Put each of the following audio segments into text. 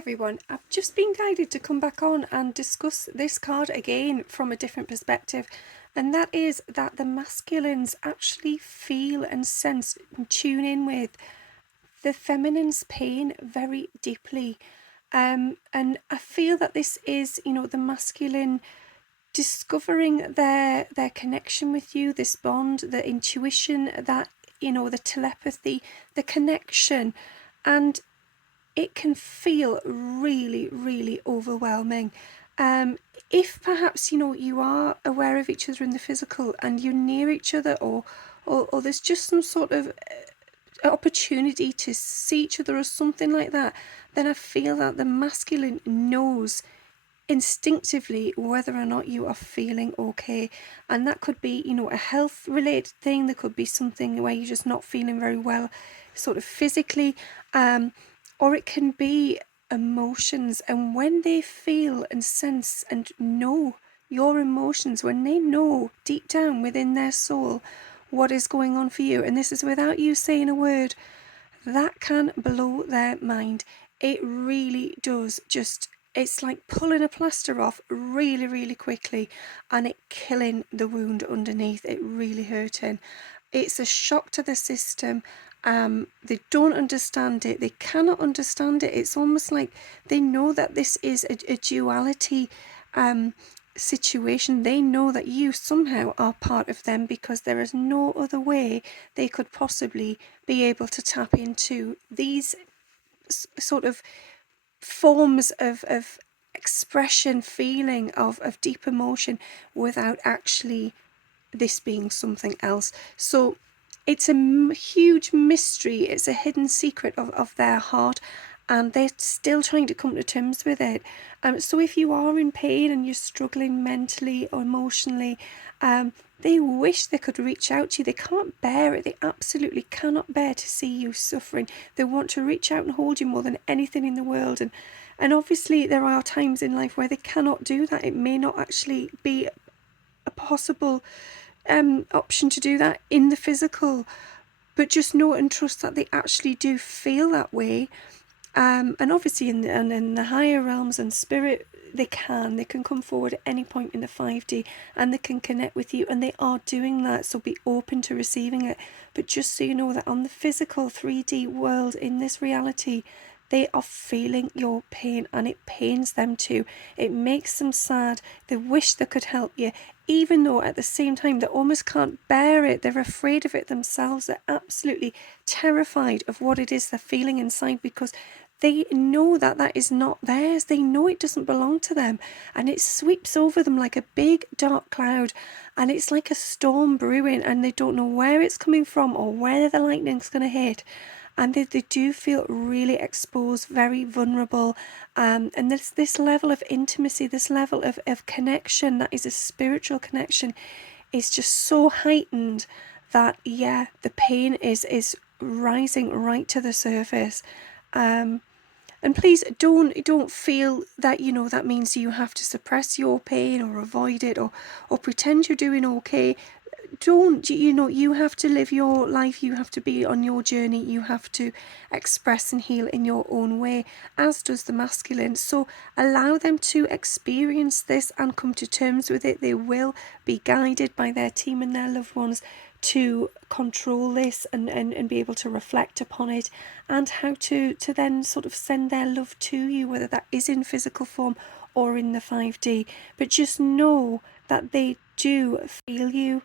everyone, I've just been guided to come back on and discuss this card again from a different perspective, and that is that the masculines actually feel and sense and tune in with the feminine's pain very deeply. And I feel that this is, the masculine discovering their connection with you, this bond, the intuition, that, the telepathy, the connection, and it can feel really, really overwhelming. If perhaps you are aware of each other in the physical and you're near each other, or there's just some sort of opportunity to see each other or something like that, then I feel that the masculine knows instinctively whether or not you are feeling okay. And that could be, a health related thing. There could be something where you're just not feeling very well, sort of physically, or it can be emotions. And when they feel and sense and know your emotions, when they know deep down within their soul what is going on for you, and this is without you saying a word, that can blow their mind. It really does. It's like pulling a plaster off really, really quickly, and it killing the wound underneath. It really hurting. It's a shock to the system. They don't understand it. They cannot understand it. It's almost like they know that this is a duality situation. They know that you somehow are part of them, because there is no other way they could possibly be able to tap into these sort of forms of expression, feeling of deep emotion, without actually this being something else. So it's a huge mystery. It's a hidden secret of their heart, and they're still trying to come to terms with it. So if you are in pain and you're struggling mentally or emotionally, they wish they could reach out to you. They can't bear it. They absolutely cannot bear to see you suffering. They want to reach out and hold you more than anything in the world. And obviously there are times in life where they cannot do that. It may not actually be a possible option to do that in the physical, but just know and trust that they actually do feel that way. And obviously in the higher realms and spirit, they can come forward at any point in the 5D, and they can connect with you, and they are doing that. So be open to receiving it. But just so you know that on the physical 3D world, in this reality, they are feeling your pain, and it pains them too. It makes them sad. They wish they could help you, even though at the same time they almost can't bear it. They're afraid of it themselves. They're absolutely terrified of what it is they're feeling inside, because they know that that is not theirs. They know it doesn't belong to them, and it sweeps over them like a big dark cloud, and it's like a storm brewing, and they don't know where it's coming from or where the lightning's going to hit. And they do feel really exposed, very vulnerable. And this level of intimacy, this level of connection that is a spiritual connection, is just so heightened that, yeah, the pain is rising right to the surface. And please don't feel that, that means you have to suppress your pain or avoid it, or pretend you're doing okay. Don't, you have to live your life. You have to be on your journey. You have to express and heal in your own way, as does the masculine. So allow them to experience this and come to terms with it. They will be guided by their team and their loved ones to control this and be able to reflect upon it, and how to then sort of send their love to you, whether that is in physical form or in the 5D. But just know that they do feel you.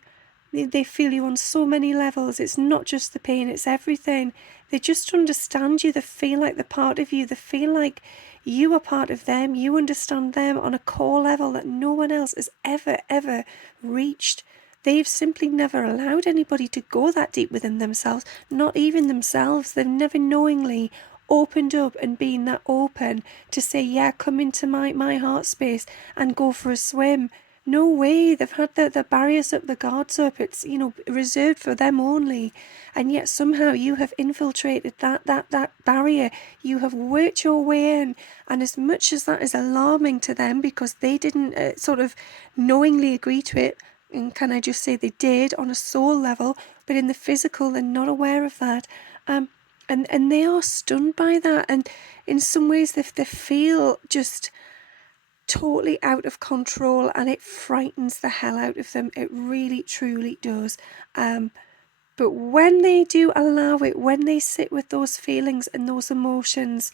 They feel you on so many levels. It's not just the pain, it's everything. They just understand you. They feel like they're part of you. They feel like you are part of them. You understand them on a core level that no one else has ever reached. They've simply never allowed anybody to go that deep within themselves, not even themselves. They've never knowingly opened up and been that open to say, yeah, come into my heart space and go for a swim. No way. They've had the barriers up, the guards up. It's, reserved for them only. And yet somehow you have infiltrated that barrier. You have worked your way in. And as much as that is alarming to them, because they didn't sort of knowingly agree to it, and can I just say they did on a soul level, but in the physical they're not aware of that. And they are stunned by that, and in some ways they feel just totally out of control, and it frightens the hell out of them. It really truly does. But when they do allow it, when they sit with those feelings and those emotions,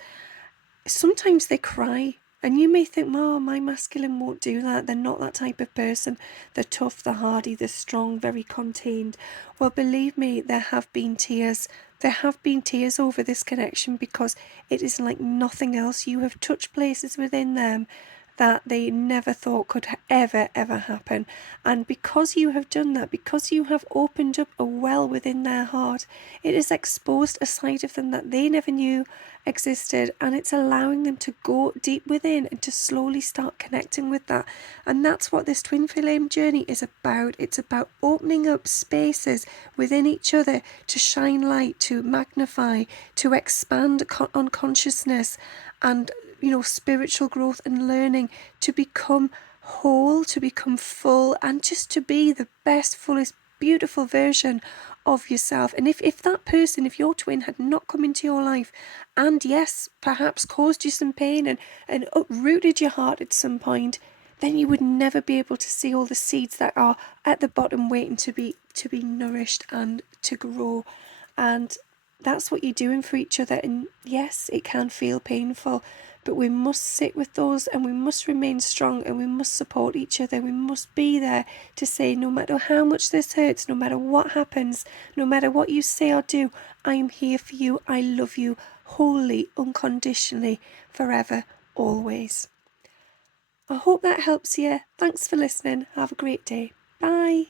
sometimes they cry. And you may think, oh, my masculine won't do that. They're not that type of person. They're tough, they're hardy, they're strong, very contained. Well, believe me, there have been tears. There have been tears over this connection, because it is like nothing else. You have touched places within them that they never thought could ever happen. And because you have done that, because you have opened up a well within their heart, it has exposed a side of them that they never knew existed, and it's allowing them to go deep within and to slowly start connecting with that. And that's what this twin flame journey is about. It's about opening up spaces within each other to shine light, to magnify, to expand on consciousness and spiritual growth and learning, to become whole, to become full, and just to be the best, fullest, beautiful version of yourself. And if that person, if your twin had not come into your life and yes, perhaps caused you some pain and uprooted your heart at some point, then you would never be able to see all the seeds that are at the bottom waiting to be nourished and to grow. And that's what you're doing for each other. And yes, it can feel painful, but we must sit with those, and we must remain strong, and we must support each other. We must be there to say, no matter how much this hurts, no matter what happens, no matter what you say or do, I am here for you. I love you wholly, unconditionally, forever, always. I hope that helps you. Thanks for listening. Have a great day. Bye.